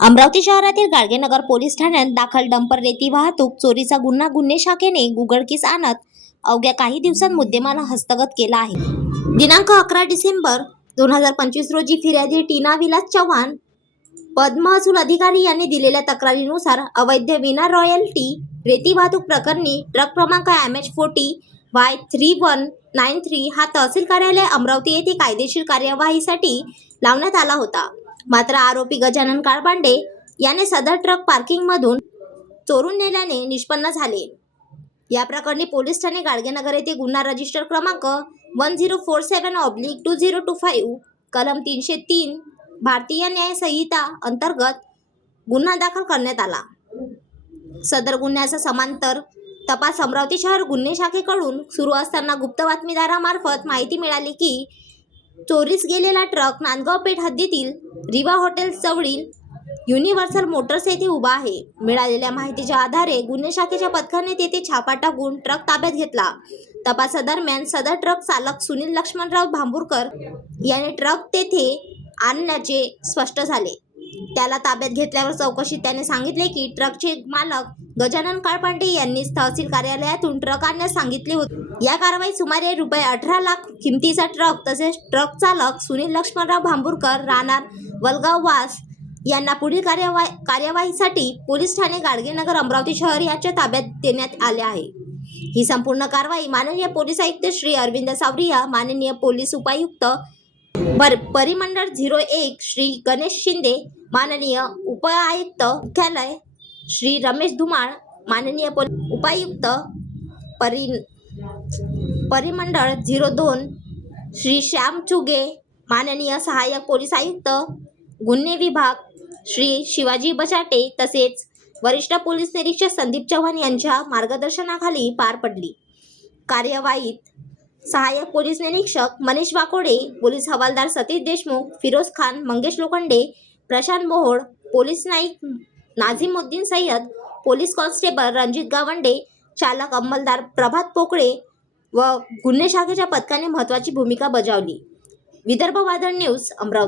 अमरावती शहरातील गाडगेनगर पोलीस ठाण्यात दाखल डंपर रेती वाहतूक चोरीचा गुन्हे शाखेने उघडकीस आणत अवघ्या काही दिवसांत मुद्देमाल हस्तगत केला आहे। दिनांक 11 डिसेंबर 2025 रोजी फिर्यादी टीना विलास चव्हाण पद महसूल अधिकारी यांनी दिलेल्या तक्रारीनुसार अवैध विना रॉयल्टी रेती वाहतूक प्रकरणी ट्रक क्रमांक MH40Y3193 हा तहसील कार्यालय अमरावती येथे कायदेशीर कार्यवाहीसाठी लावण्यात आला होता। मात्र आरोपी गजानन काळबांडे याने सदर ट्रक पार्किंग मधून चोरून नेल्याने निष्पन्न झाले। या प्रकरणी पोलीस ठाणे गाडगेनगर येथे गुन्हा रजिस्टर क्रमांक 1047/2025 कलम 303 भारतीय न्याय संहिता अंतर्गत गुन्हा दाखल करण्यात आला। सदर गुन्ह्याचा समांतर तपास अमरावती शहर गुन्हे शाखेकडून सुरू असताना गुप्त बातमीदारामार्फत माहिती मिळाली की चोरीस गेलेला ट्रक नांदगाव पेठ हद्दीतील रिवा हॉटेल जवळील युनिव्हर्सल मोटर्स येथे उभा आहे। मिळालेल्या माहितीच्या आधारे गुन्हे शाखेच्या पथकाने तेथे छापा टाकून ट्रक ताब्यात घेतला। तपासादरम्यान सदर ट्रक चालक सुनील लक्ष्मणराव भांबुरकर याने ट्रक तेथे आणल्याचे स्पष्ट झाले। त्याला ताब्यात घेतल्यावर चौकशीत त्याने सांगितले की ट्रकचे मालक गजानन काळबांडे यांनीच तहसील कार्यालयातून ट्रक आणण्यास सांगितले होते। या कारवाईत सुमारे ₹18 लाख किमतीचा ट्रक तसेच ट्रक चालक सुनील लक्ष्मणराव भांबुरकर राहणार वलगाव वास यांना पुढील कार्यवाहीसाठी पोलीस ठाणे गाडगेनगर अमरावती शहर याच्या ताब्यात देण्यात आले आहे। ही संपूर्ण कारवाई माननीय पोलीस आयुक्त श्री अरविंद सावरिया, माननीय पोलीस उपायुक्त परिमंडळ 01 श्री गणेश शिंदे, माननीय उपायुक्त मुख्यालय श्री रमेश धुमाळ, माननीय उपायुक्त परिमंडळ 02 श्री श्याम चुगे, माननीय सहाय्यक पोलीस आयुक्त गुन्हे विभाग श्री शिवाजी बचाटे तसेच वरिष्ठ पोलीस निरीक्षक संदीप चव्हाण यांच्या मार्गदर्शनाखाली पार पडली। कार्यवाहीत सहाय्यक पोलीस निरीक्षक मनीष वाकोडे, पोलीस हवालदार सतीश देशमुख, फिरोज खान, मंगेश लोखंडे, प्रशांत मोहोळ, पोलीस नाईक नाझिमुद्दीन सय्यद, पोलीस कॉन्स्टेबल रणजित गावंडे, चालक अंमलदार प्रभात पोकळे व गुन्हे शाखेच्या पथकाने महत्त्वाची भूमिका बजावली। विदर्भ वादळ न्यूज अमरावती।